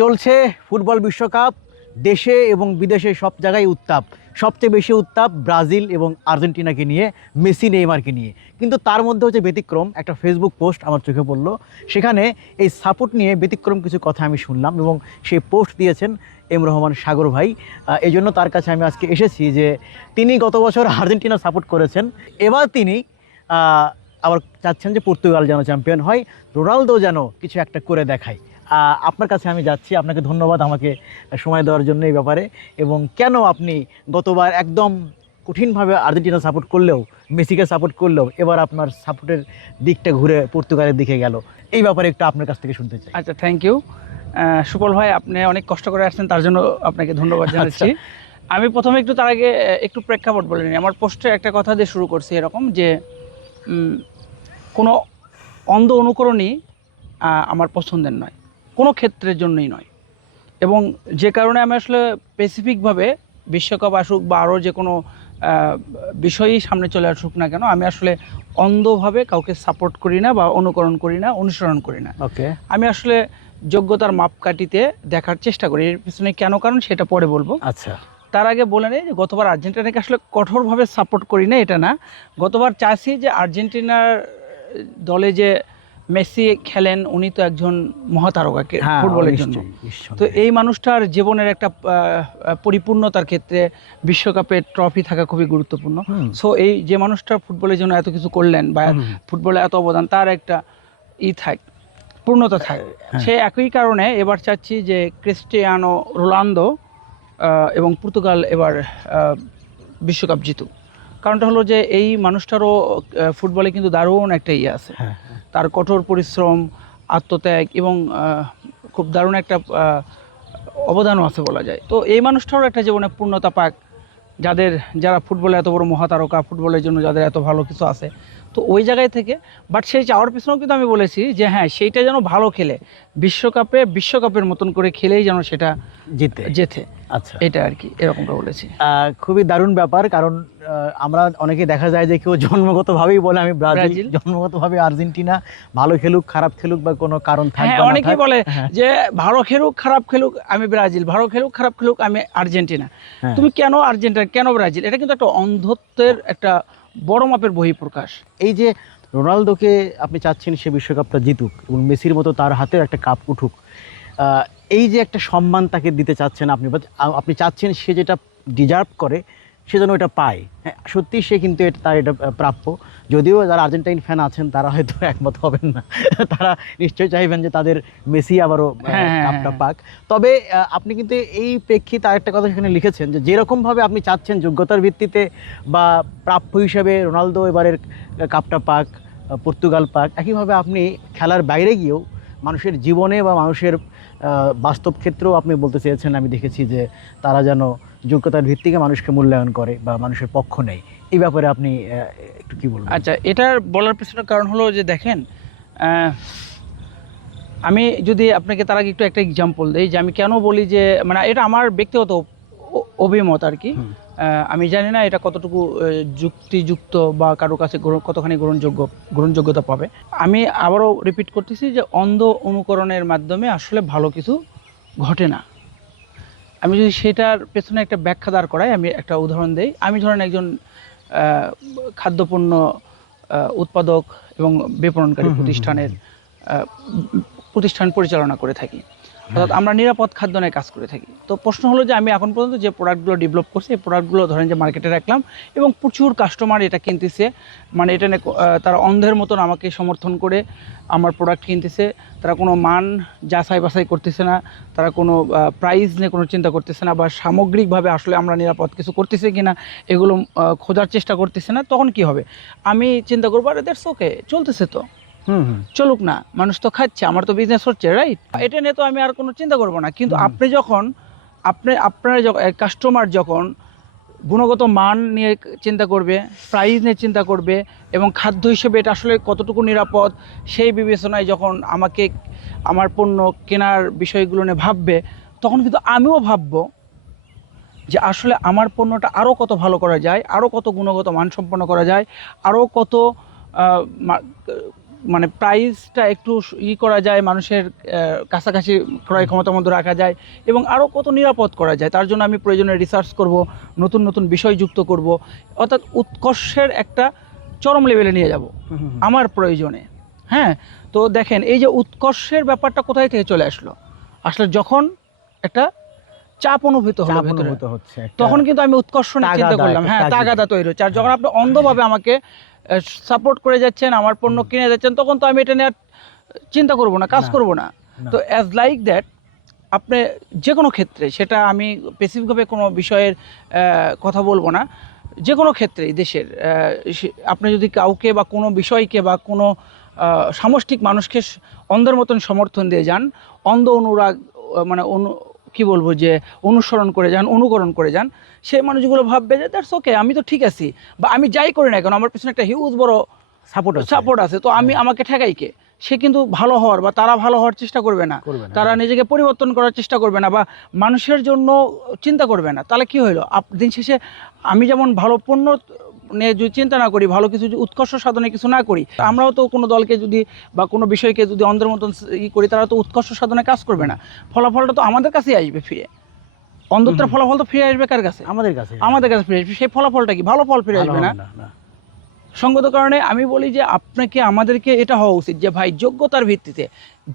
চলছে ফুটবল বিশ্বকাপ। দেশে এবং বিদেশে সব জায়গায় উত্তাপ। সবচেয়ে বেশি উত্তাপ ব্রাজিল এবং আর্জেন্টিনাকে নিয়ে, মেসি নেইমারকে নিয়ে। কিন্তু তার মধ্যে হচ্ছে ব্যতিক্রম একটা ফেসবুক পোস্ট আমার চোখে পড়লো। সেখানে এই সাপোর্ট নিয়ে ব্যতিক্রম কিছু কথা আমি শুনলাম এবং সেই পোস্ট দিয়েছেন এম রহমান সাগর ভাই। এই জন্য তার কাছে আমি আজকে এসেছি যে তিনি গত বছর আর্জেন্টিনা সাপোর্ট করেছেন, এবার তিনি আবার চাচ্ছেন যে পর্তুগাল যেন চ্যাম্পিয়ন হয়, রোনালদো যেন কিছু একটা করে দেখায়। আপনার কাছে আমি যাচ্ছি। আপনাকে ধন্যবাদ আমাকে সময় দেওয়ার জন্য এই ব্যাপারে। এবং কেন আপনি গতবার একদম কঠিনভাবে আর্জেন্টিনা সাপোর্ট করলেও, মেসিকে সাপোর্ট করলেও এবার আপনার সাপোর্টের দিকটা ঘুরে পর্তুগালের দিকে গেল, এই ব্যাপারে একটু আপনার কাছ থেকে শুনতে চাই। আচ্ছা, থ্যাংক ইউ সুপল ভাই, আপনি অনেক কষ্ট করে আসছেন, তার জন্য আপনাকে ধন্যবাদ জানাচ্ছি। আমি প্রথমে তার আগে একটু প্রেক্ষাপট বলে নিই। আমার পোস্টে একটা কথা দিয়ে শুরু করছি এরকম যে কোনো অন্ধ অনুকরণই আমার পছন্দের নয়, কোনো ক্ষেত্রের জন্যই নয়। এবং যে কারণে আমি আসলে স্পেসিফিকভাবে বিশ্বকাপ আসুক বা আরও যে কোনো বিষয়ই সামনে চলে আসুক না কেন, আমি আসলে অন্ধভাবে কাউকে সাপোর্ট করি না বা অনুকরণ করি না, অনুসরণ করি না। ওকে, আমি আসলে যোগ্যতার মাপকাঠিতে দেখার চেষ্টা করি। এর পিছনে কেন কারণ সেটা পরে বলবো। আচ্ছা, তার আগে বলে নেই যে গতবার আর্জেন্টিনাকে আসলে কঠোরভাবে সাপোর্ট করি না, এটা না। গতবার চাইছি যে আর্জেন্টিনার দলে যে মেসি খেলেন, উনি তো একজন মহাতারকা ফুটবলের জন্য। তো এই মানুষটার জীবনের একটা পরিপূর্ণতার ক্ষেত্রে বিশ্বকাপের ট্রফি থাকা খুবই গুরুত্বপূর্ণ। সো এই যে মানুষটা ফুটবলের জন্য এত কিছু করলেন বা ফুটবলে এত অবদান, তার একটা পূর্ণতা থাকে। সে একই কারণে এবার চাচ্ছি যে ক্রিস্টিয়ানো রোনালদো এবং পর্তুগাল এবার বিশ্বকাপ জিতুক। কারণটা হলো যে এই মানুষটারও ফুটবলে কিন্তু দারুণ একটা আছে। তার কঠোর পরিশ্রম, আত্মত্যাগ এবং খুব দারুণ একটা অবদানও আছে বলা যায়। তো এই মানুষটারও একটা জীবনে পূর্ণতা পাক, যারা ফুটবলে এত বড় মহাতারকা, ফুটবলের জন্য যাদের এত ভালো কিছু আছে। তো ওই জায়গায় থেকে বাট সেই চাওয়ার পিছনেও কিন্তু আমি বলেছি যে হ্যাঁ, সেইটা যেন ভালো খেলে, বিশ্বকাপের মতন করে খেলেই যেন সেটা জেতে। আচ্ছা, এটা আর কি, এরকমটা বলেছি। খুবই দারুণ ব্যাপার। কারণ আমরা অনেকে দেখা যায় যে কেউ জন্মগতভাবেই বলে আমি ব্রাজিল, জন্মগতভাবে আর্জেন্টিনা, ভালো খেলুক খারাপ খেলুক বা কোনো কারণ থাকবে না, অনেকেই বলে যে ভালো খেলুক খারাপ খেলুক আমি ব্রাজিল, ভালো খেলুক খারাপ খেলুক আমি আর্জেন্টিনা। তুমি কেন আর্জেন্টিনা, কেন ব্রাজিল? এটা কিন্তু একটা অন্ধত্বের একটা বড় মাপের বহিঃপ্রকাশ। এই যে রোনালদোকে আপনি চাচ্ছেন সে বিশ্বকাপটা জিতুক এবং মেসির মতো তার হাতেও একটা কাপ উঠুক, এই যে একটা সম্মান তাকে দিতে চাচ্ছেন আপনি চাচ্ছেন সে যেটা ডিজার্ভ করে সে যেন এটা পায়। হ্যাঁ, সত্যি সে কিন্তু তার এটা প্রাপ্য। যদিও যারা আর্জেন্টাইন ফ্যান আছেন তারা হয়তো একমত হবেন না, তারা নিশ্চয়ই চাইবেন যে তাদের মেসি আবারও কাপটা পাক। তবে আপনি কিন্তু এই প্রেক্ষিতে আরেকটা কথা সেখানে লিখেছেন যে যেরকমভাবে আপনি চাচ্ছেন যোগ্যতার ভিত্তিতে বা প্রাপ্য হিসাবে রোনালদো এবারের কাপটা পাক, পর্তুগাল পাক, একইভাবে আপনি খেলার বাইরে গিয়েও মানুষের জীবনে বা মানুষের বাস্তব ক্ষেত্রেও আপনি বলতে চেয়েছেন, আমি দেখেছি যে তারা যেন যোগ্যতার ভিত্তিকে মানুষকে মূল্যায়ন করে বা মানুষের পক্ষ নেয়। এই ব্যাপারে আপনি একটু কি বলবেন? আচ্ছা, এটার বলার পিছনে কারণ হলো যে দেখেন, আমি যদি আপনাকে তার আগে একটু একটা এক্সাম্পল দিই যে আমি কেন বলি যে মানে এটা আমার ব্যক্তিগত অভিমত আর কি। আমি জানি না এটা কতটুকু যুক্তিযুক্ত বা কারো কাছে কতখানি গ্রহণযোগ্যতা পাবে। আমি আবারও রিপিট করতেছি যে অন্ধ অনুকরণের মাধ্যমে আসলে ভালো কিছু ঘটে না। আমি যদি সেটার পেছনে একটা ব্যাখ্যা দাঁড় করাই, আমি একটা উদাহরণ দিই। আমি ধরেন একজন খাদ্যপণ্য উৎপাদক এবং বিপণনকারী প্রতিষ্ঠান পরিচালনা করে থাকি, অর্থাৎ আমরা নিরাপদ খাদ্য নিয়ে কাজ করে থাকি। তো প্রশ্ন হলো যে আমি এখন পর্যন্ত যে প্রোডাক্টগুলো ডেভেলপ করছি, এই প্রোডাক্টগুলো ধরেন যে মার্কেটে রাখলাম এবং প্রচুর কাস্টমার এটা কিনতেছে, মানে এটা নিয়ে তারা অন্ধের মতন আমাকে সমর্থন করে আমার প্রোডাক্ট কিনতেছে। তারা কোনো মান যাচাই বাছাই করতেছে না, তারা কোনো প্রাইস নিয়ে কোনো চিন্তা করতেছে না, বা সামগ্রিকভাবে আসলে আমরা নিরাপদ কিছু করতেছি কিনা এগুলো খোঁজার চেষ্টা করতেছে না। তখন কি হবে? আমি চিন্তা করবো আরে দ্যাটস ওকে, চলতেছে তো, চলুক না, মানুষ তো খাচ্ছে, আমার তো বিজনেস হচ্ছে, রাইট? এটা নিয়ে তো আমি আর কোনো চিন্তা করবো না। কিন্তু আপনার কাস্টমার যখন গুণগত মান নিয়ে চিন্তা করবে, প্রাইস নিয়ে চিন্তা করবে এবং খাদ্য হিসেবে এটা আসলে কতটুকু নিরাপদ সেই বিবেচনায় যখন আমাকে আমার পণ্য কেনার বিষয়গুলো নিয়ে ভাববে, তখন কিন্তু আমিও ভাববো যে আসলে আমার পণ্যটা আরও কত ভালো করা যায়, আরও কত গুণগত মানসম্পন্ন করা যায়, আরও কত মানে প্রাইসটা একটু করা যায়, মানুষের কাছাকাছি ক্রয় ক্ষমতার মধ্যে রাখা যায় এবং আরও কত নিরাপদ করা যায়, তার জন্য আমি প্রয়োজনে রিসার্চ করব, নতুন নতুন বিষয় যুক্ত করব, অর্থাৎ উৎকর্ষের একটা চরম লেভেলে নিয়ে যাব আমার প্রয়োজনে। হ্যাঁ, তো দেখেন এই যে উৎকর্ষের ব্যাপারটা কোথায় থেকে চলে আসলে যখন একটা চাপ অনুভূত হলো ভেতরে, তখন কিন্তু আমি উৎকর্ষ নিয়ে চিন্তা করলাম, হ্যাঁ তাগাদা তৈরি হচ্ছে। আর যখন আপনি অন্ধভাবে আমাকে সাপোর্ট করে যাচ্ছেন, আমার পণ্য কিনে যাচ্ছেন, তখন তো আমি এটা নিয়ে চিন্তা করব না, কাজ করব না। তো অ্যাজ লাইক দ্যাট আপনি যে কোনো ক্ষেত্রে, সেটা আমি স্পেসিফিকভাবে কোনো বিষয়ের কথা বলবো না, যে কোনো ক্ষেত্রেই দেশের আপনি যদি কাউকে বা কোনো বিষয়কে বা কোনো সামষ্টিক মানুষকে অন্ধের মতন সমর্থন দিয়ে যান, অন্ধ অনুরাগ মানে কি বলবো যে অনুসরণ করে যান, অনুকরণ করে যান, সেই মানুষগুলো ভাববে যে দ্যাটস ওকে, আমি তো ঠিক আছি, বা আমি যাই করি না কেন আমার পিছনে একটা হিউজ বড় সাপোর্ট আছে, তো আমি আমাকে ঠেকাই কে? সে কিন্তু ভালো হওয়ার বা তারা ভালো হওয়ার চেষ্টা করবে না, তারা নিজেকে পরিবর্তন করার চেষ্টা করবে না বা মানুষের জন্য চিন্তা করবে না। তাহলে কি হইলো? দিন শেষে আমি যেমন ভালো পণ্য নিয়ে যদি চিন্তা না করি, ভালো কিছু উৎকর্ষ সাধনে কিছু না করি, আমরাও তো কোনো দলকে যদি বা কোনো বিষয়কে যদি অন্ধের মতন করি, তারা তো উৎকর্ষ সাধনে কাজ করবে না। ফলাফলটা তো আমাদের কাছেই আসবে ফিরে। অন্ধত্বের ফলাফল তো ফিরে আসবে কার কাছে? আমাদের কাছে ফিরে আসবে। সেই ফলাফলটা কি? ভালো ফল ফিরে আসবে না। সঙ্গত কারণে আমি বলি যে আমাদেরকে এটা হওয়া উচিত যে ভাই, যোগ্যতার ভিত্তিতে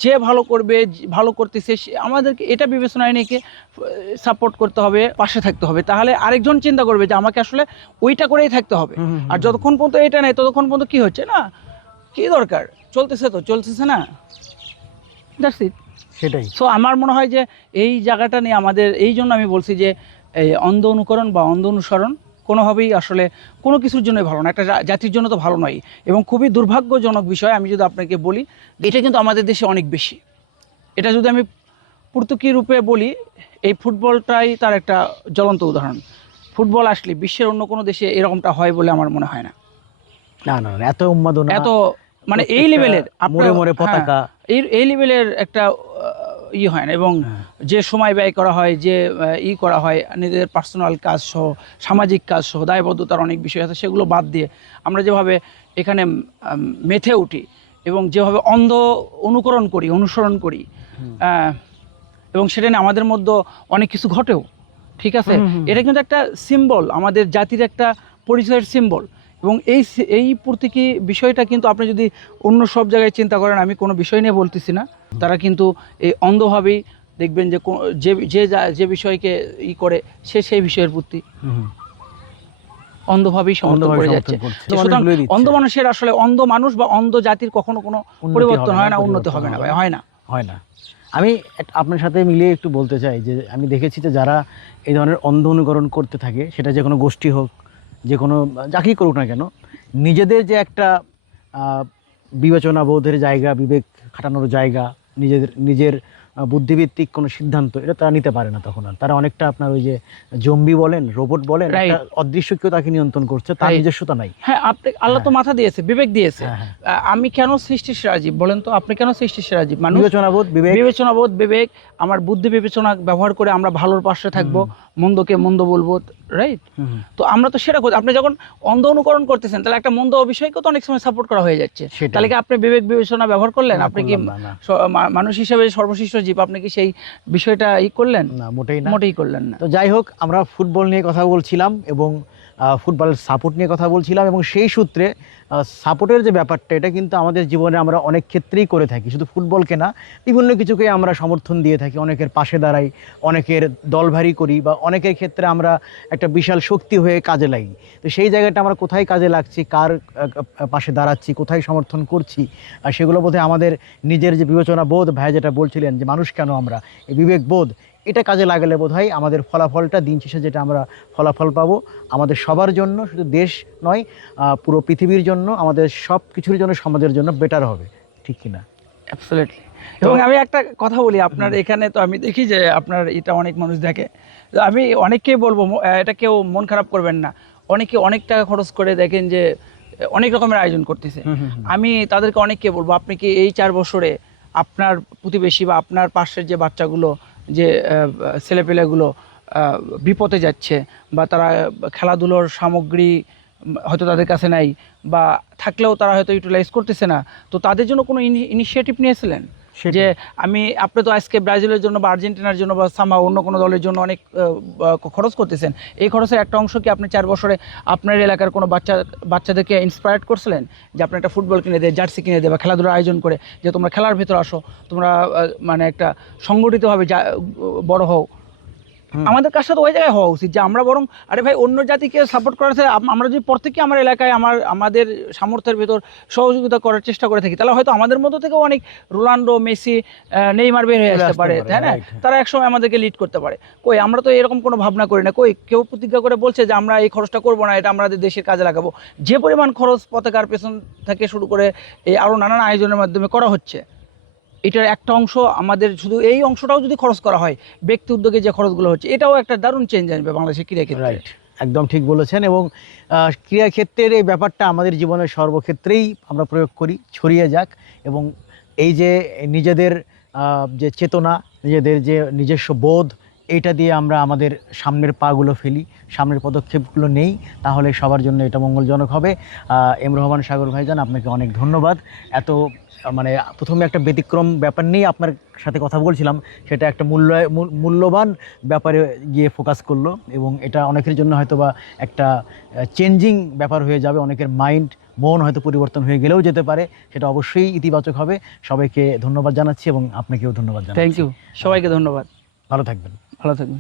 যে ভালো করবে, ভালো করতেছে, আমাদেরকে এটা বিবেচনায় নিয়ে সাপোর্ট করতে হবে, পাশে থাকতে হবে। তাহলে আরেকজন চিন্তা করবে যে আমাকে আসলে ওইটা করেই থাকতে হবে। আর যতক্ষণ পর্যন্ত এটা নেই, ততক্ষণ পর্যন্ত কি হচ্ছে না, কি দরকার, চলতেছে না, দ্যাটস ইট। সেটাই। সো আমার মনে হয় যে এই জায়গাটা নিয়ে আমাদের, এই জন্য আমি বলছি যে এই অন্ধ অনুকরণ বা অন্ধ অনুসরণ কোনোভাবেই আসলে কোনো কিছুর জন্যই ভালো না, একটা জাতির জন্য তো ভালো নয়, এবং খুবই দুর্ভাগ্যজনক বিষয়। আমি যদি আপনাকে বলি, এটা কিন্তু আমাদের দেশে অনেক বেশি। এটা যদি আমি পর্তুগি রূপে বলি, এই ফুটবলটাই তার একটা জ্বলন্ত উদাহরণ। ফুটবল আসলে বিশ্বের অন্য কোনো দেশে এরকমটা হয় বলে আমার মনে হয় না। এত উন্মাদনা, এত মানে এই লেভেলের মোড়ে পতাকা, এই লেভেলের একটা হয় না। এবং যে সময় ব্যয় করা হয়, যে করা হয়, নিজেদের পার্সোনাল কাজ সহ, সামাজিক কাজ সহ, দায়বদ্ধতার অনেক বিষয় আছে, সেগুলো বাদ দিয়ে আমরা যেভাবে এখানে মেতে উঠি এবং যেভাবে অন্ধ অনুসরণ করি, এবং সেটা নিয়ে আমাদের মধ্যে অনেক কিছু ঘটেও, ঠিক আছে, এটা কিন্তু একটা সিম্বল, আমাদের জাতির একটা পরিচয়ের সিম্বল। এবং এই প্রতীকী বিষয়টা কিন্তু আপনি যদি অন্য সব জায়গায় চিন্তা করেন, আমি কোনো বিষয় নিয়ে বলতেছি না, তারা কিন্তু এই অন্ধভাবেই দেখবেন যে যে বিষয়কে করে সেই বিষয়ের প্রতি অন্ধভাবেই সমর্থন করে যাচ্ছে। সুতরাং অন্ধ মানুষের আসলে, অন্ধ মানুষ বা অন্ধ জাতির কখনো কোনো পরিবর্তন হয় না, উন্নতি হবে না ভাই, হয় না। আমি আপনার সাথে মিলিয়ে একটু বলতে চাই যে আমি দেখেছি যে যারা এই ধরনের অন্ধ অনুকরণ করতে থাকে, সেটা যে কোনো গোষ্ঠী হোক, যে কোনো যাকেই করুক না কেন, নিজেদের যে একটা বিবেচনা বোধের জায়গা, বিবেক খাটানোর জায়গা, নিজের বুদ্ধিভিত্তিক কোনো সিদ্ধান্ত, এটা তারা নিতে পারে না। তখন আর তারা অনেকটা আপনার ওই যে জম্বি বলেন, রোবট বলেন, একটা অদৃশ্য কেউ তাকে নিয়ন্ত্রণ করছে, তার নিজস্বতা নাই। হ্যাঁ, আল্লাহ তো মাথা দিয়েছে, বিবেক দিয়েছে। আমি কেন সৃষ্টির সেরা জীব বলেন তো? আপনি কেন সৃষ্টির সেরা জীব? বিবেচনাবোধ, বিবেক, আমার বুদ্ধি বিবেচনা ব্যবহার করে আমরা ভালোর পাশে থাকবো, মন্দকে মন্দ বলবো, রাইট? তো আমরা তো সেটা করি। আপনি যখন অন্ধ অনুকরণ করতেছেন, তাহলে একটা মন্দ বিষয়কে তো অনেক সময় সাপোর্ট করা হয়ে যাচ্ছে। তাহলে কি আপনি বিবেক বিবেচনা ব্যবহার করলেন? আপনি কি মানুষ হিসেবে সর্বশ্রেষ্ঠ জীব, আপনি কি সেই বিষয়টা করলেন? না, মোটেই করলেন না। তো যাই হোক, আমরা ফুটবল নিয়ে কথা বলছিলাম এবং ফুটবলের সাপোর্ট নিয়ে কথা বলছিলাম, এবং সেই সূত্রে সাপোর্টের যে ব্যাপারটা, এটা কিন্তু আমাদের জীবনে আমরা অনেক ক্ষেত্রেই করে থাকি। শুধু ফুটবলকে না, বিভিন্ন কিছুকে আমরা সমর্থন দিয়ে থাকি, অনেকের পাশে দাঁড়াই, অনেকের দলভারী করি, বা অনেকের ক্ষেত্রে আমরা একটা বিশাল শক্তি হয়ে কাজে লাগি। তো সেই জায়গাটা আমরা কোথায় কাজে লাগছি, কার পাশে দাঁড়াচ্ছি, কোথায় সমর্থন করছি, আর সেগুলো বোধহয় আমাদের নিজের যে বিবেচনা বোধ, ভাই যেটা বলছিলেন যে মানুষ কেন আমরা, এই বিবেক বোধ, এটা কাজে লাগালে বোধহয় আমাদের ফলাফলটা দিন শেষে যেটা আমরা ফলাফল পাবো, আমাদের সবার জন্য, শুধু দেশ নয়, পুরো পৃথিবীর জন্য, আমাদের সব কিছুর জন্য, সমাজের জন্য বেটার হবে, ঠিক কিনা? অ্যাবসলিউটলি। এবং আমি একটা কথা বলি, আপনার এখানে তো আমি দেখি যে আপনার এটা অনেক মানুষ দেখে। আমি অনেককেই বলবো, এটা কেউ মন খারাপ করবেন না, অনেকে অনেক টাকা খরচ করে দেখেন যে অনেক রকমের আয়োজন করতেছে। আমি তাদেরকে অনেককে বলবো, আপনি কি এই 4 বছরে আপনার প্রতিবেশী বা আপনার পাশের যে বাচ্চাগুলো, যে ছেলেপেলেগুলো বিপদে যাচ্ছে, বা তারা খেলাধুলোর সামগ্রী হয়তো তাদের কাছে নাই, বা থাকলেও তারা হয়তো ইউটিলাইজ করতেছে না, তো তাদের জন্য কোনো ইনিশিয়েটিভ নিয়েছিলেন যে আপনি তো আজকে ব্রাজিলের জন্য বা আর্জেন্টিনার জন্য বা সামা অন্য কোনো দলের জন্য অনেক খরচ করতেছেন, এই খরচের একটা অংশ কি আপনি 4 বছরে আপনার এলাকার কোনো বাচ্চাদেরকে ইন্সপায়ার্ড করছিলেন যে আপনি একটা ফুটবল কিনে দেয়, জার্সি কিনে দেয় বা খেলাধুলার আয়োজন করে যে তোমরা খেলার ভিতরে আসো, তোমরা মানে একটা সংগঠিতভাবে বড় হও? আমাদের কাজটা তো ওই জায়গায় হওয়া উচিত যে আমরা বরং আরে ভাই অন্য জাতিকে সাপোর্ট করাতে আমরা যদি প্রত্যেকে আমার এলাকায় আমাদের সামর্থ্যের ভেতর সহযোগিতা করার চেষ্টা করে থাকি, তাহলে হয়তো আমাদের মধ্য থেকে অনেক রোনাল্ডো, মেসি, নেইমার বের হয়ে আসতে পারে, তাই না? তারা একসময় আমাদেরকে লিড করতে পারে। কই আমরা তো এরকম কোনো ভাবনা করি না। কই কেউ প্রতিজ্ঞা করে বলছে যে আমরা এই খরচটা করবো না, এটা আমাদের দেশের কাজে লাগাবো। যে পরিমাণ খরচ পতাকার পেছন থেকে শুরু করে এই আরও নানান আয়োজনের মাধ্যমে করা হচ্ছে, এটার একটা অংশ আমাদের, শুধু এই অংশটাও যদি খরচ করা হয়, ব্যক্তি উদ্যোগে যে খরচগুলো হচ্ছে, এটাও একটা দারুণ চেঞ্জ আনবে বাংলাদেশের ক্রীড়া ক্ষেত্রে। রাইট, একদম ঠিক বলেছেন। এবং ক্রীড়া ক্ষেত্রের এই ব্যাপারটা আমাদের জীবনের সর্বক্ষেত্রেই আমরা প্রয়োগ করি, ছড়িয়ে যাক। এবং এই যে নিজেদের যে চেতনা, নিজেদের যে নিজস্ব বোধ, এইটা দিয়ে আমরা আমাদের সামনের পাগুলো ফেলি, সামনের পদক্ষেপগুলো নেই, তাহলে সবার জন্য এটা মঙ্গলজনক হবে। এম রহমান সাগর ভাইজান, আপনাকে অনেক ধন্যবাদ। এত মানে প্রথমে একটা ব্যতিক্রম ব্যাপার নিয়ে আপনার সাথে কথা বলছিলাম, সেটা একটা মূল্যবান ব্যাপারে গিয়ে ফোকাস করলো, এবং এটা অনেকের জন্য হয়তো বা একটা চেঞ্জিং ব্যাপার হয়ে যাবে। অনেকের মন হয়তো পরিবর্তন হয়ে গেলেও যেতে পারে, সেটা অবশ্যই ইতিবাচক হবে। সবাইকে ধন্যবাদ জানাচ্ছি এবং আপনাকেও ধন্যবাদ জানাচ্ছি। থ্যাংক ইউ, সবাইকে ধন্যবাদ। ভালো থাকবেন। ভালো থাকবেন।